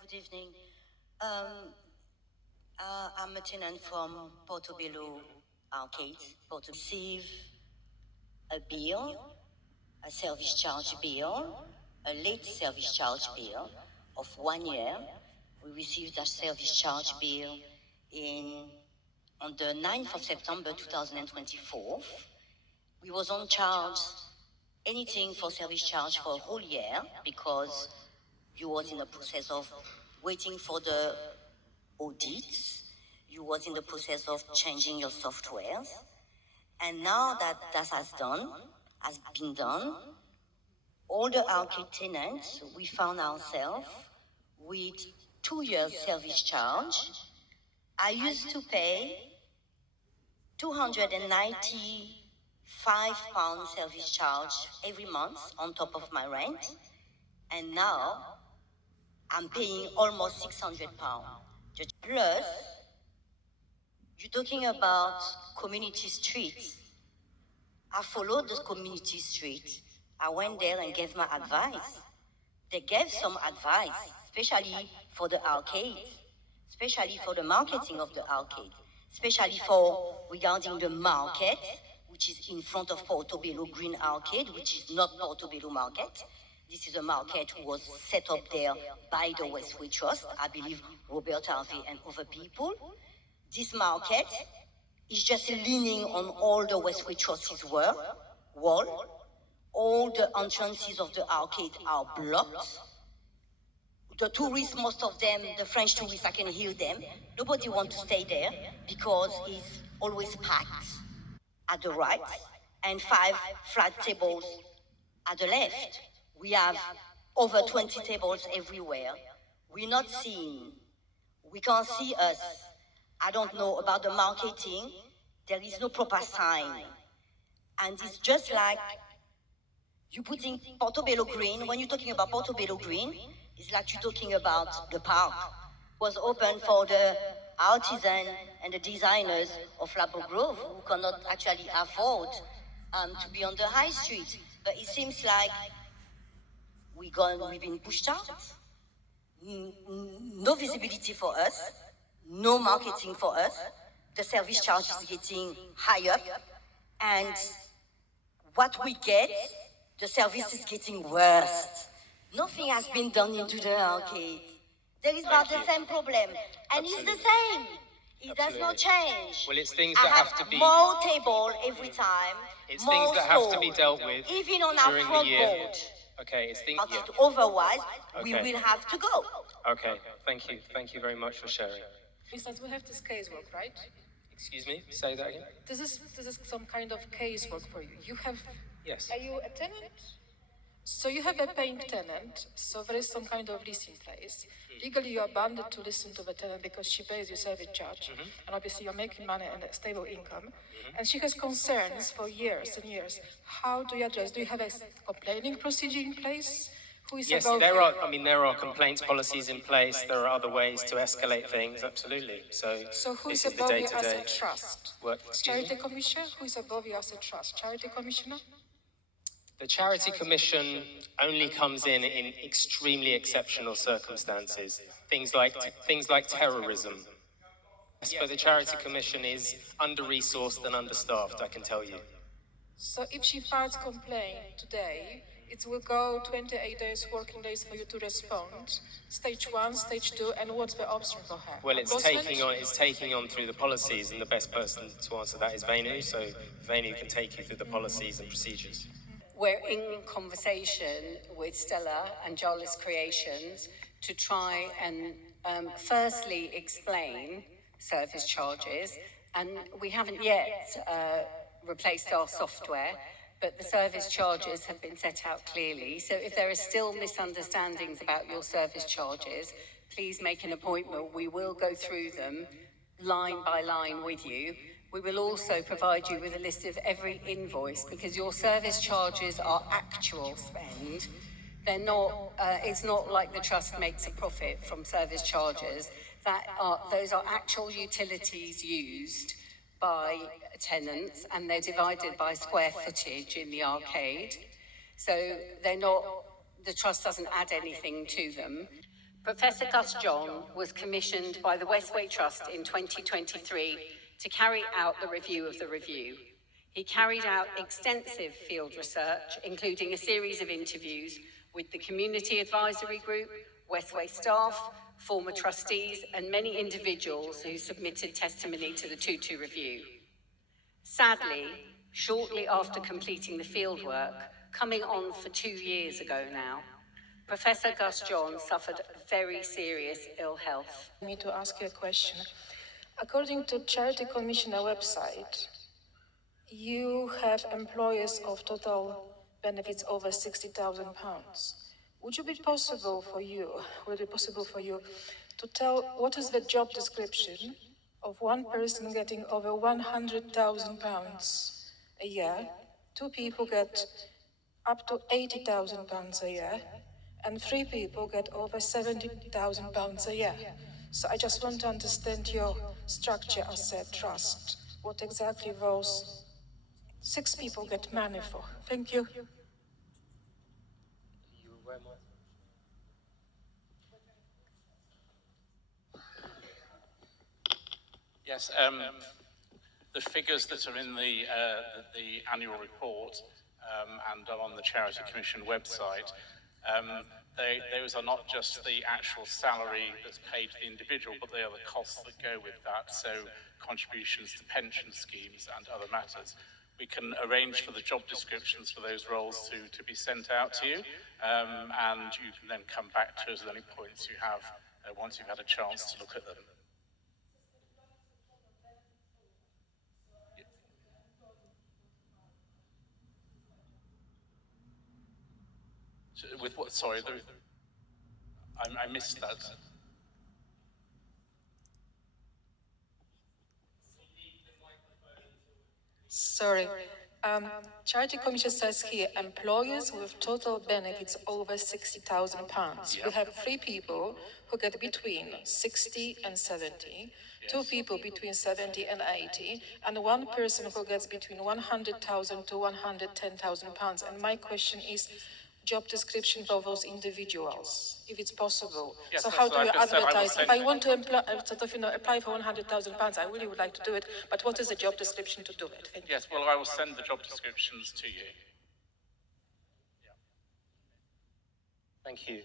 good evening. I'm a tenant from Portobello Arcade. Receive a bill, a service charge bill, a late service charge bill of 1 year. We received a service charge bill on the 9th of September 2024. We was on charge anything for service charge for a whole year because you was in the process of waiting for the audits. You was in the process of changing your softwares. And now that has been done, all the arcade tenants, we found ourselves with 2 years service charge. I used to pay £295 service charge every month on top of my rent. And now I'm paying almost £600. Plus, you're talking about community streets. I followed the community street. I went there and gave my advice. They gave some advice, especially for the arcade, especially for the marketing of the arcade, especially for regarding the market, which is in front of Portobello Green Arcade, which is not Portobello Market. This is a market who was set up there by the Westway Trust, I believe Robert Harvey and other people. This market is just leaning on all the Westway Trust's wall. All the entrances of the arcade are blocked. The tourists, most of them, the French tourists, I can hear them. Nobody wants to stay there because it's always packed at the right and 5 flat tables at the left. We have over 20 tables everywhere. We're not seeing. We can't see us. I don't know about the marketing. There is no proper sign. And it's just like you're putting Portobello Green. When you're talking about Portobello Green, it's like you're talking about the park. It was open for the artisans and the designers of Labo Grove who cannot actually afford to be on the high street. But it seems like we've been pushed out. No visibility for us, no marketing for us. The service charge is getting higher, and what we get, the service is getting worse. Nothing has been done into the arcade. There is about the same problem, and it's the same. It does not change. Well, it's things that have to be more table every time. It's more things that have to be dealt with even on our during front the year. board. Okay, it's things. Yeah. Otherwise, we will have to go. Okay, thank you. Thank you very much for sharing. Instance, we have this casework, right? Excuse me. Say that again. This is some kind of casework for you. You have. Yes. Are you a tenant? So you have a paying tenant. So there is some kind of lease in place. Legally, you are bound to listen to the tenant because she pays you service charge, and obviously you're making money and a stable income. And she has concerns for years and years. How do you address? Do you have a complaining procedure in place? Who is yes, there are. I mean, there are complaints policies in place. There are other ways to escalate things. Absolutely. So who is this above the you as day-to-day a trust? work. Charity Commission? Who is above you as a trust? Charity Commissioner? The Charity Commission only comes in extremely exceptional circumstances. Things like terrorism. Yes, but the Charity Commission is under-resourced and understaffed, I can tell you. So if she files complaint today, it will go 28 days, working days for you to respond. Stage 1, stage 2, and what's the option for her? Well, it's taking on through the policies, and the best person to answer that is Venu. So Venu can take you through the policies and procedures. We're in conversation with Stella and Jarlis Creations to try and firstly explain service charges, and we haven't yet replaced our software, but the service charges have been set out clearly. So if there are still misunderstandings about your service charges, please make an appointment. We will go through them line by line with you. We will also provide you with a list of every invoice, because your service charges are actual spend. They're not, it's not like the trust makes a profit from service charges. Those are actual utilities used by tenants, and they're divided by square footage in the arcade. So they're not, the trust doesn't add anything to them. Professor Gus John was commissioned by the Westway Trust in 2023 to carry out the review of the review. He carried out extensive field research, including a series of interviews with the Community Advisory Group, Westway staff, former trustees, and many individuals who submitted testimony to the 2-2 review. Sadly, shortly after completing the fieldwork, coming on for 2 years ago now, Professor Gus John suffered very serious ill health. I need to ask you a question. According to Charity Commissioner website, you have employers of total benefits over £60,000. Would it be possible for you to tell what is the job description of one person getting over £100,000 a year, 2 people get up to £80,000 a year, and 3 people get over £70,000 a year? So I just want to understand your structure as a trust, what exactly those 6 people get money for. Thank you. Yes, the figures that are in the annual report and are on the Charity Commission website, those are not just the actual salary that's paid to the individual, but they are the costs that go with that, so contributions to pension schemes and other matters. We can arrange for the job descriptions for those roles to be sent out to you, and you can then come back to us at any points you have once you've had a chance to look at them. With what? Sorry, I missed that. Sorry. Charity Commission says here, employers with total benefits over £60,000. We have 3 people who get between 60 and 70, 2 people between 70 and 80, and 1 person who gets between £100,000 to £110,000. And my question is, job description for those individuals, if it's possible. Yes, so how do you advertise? If I want to apply for £100,000, I really would like to do it, but what is the job description to do it? Yes, well, I will send the job descriptions to you. Thank you.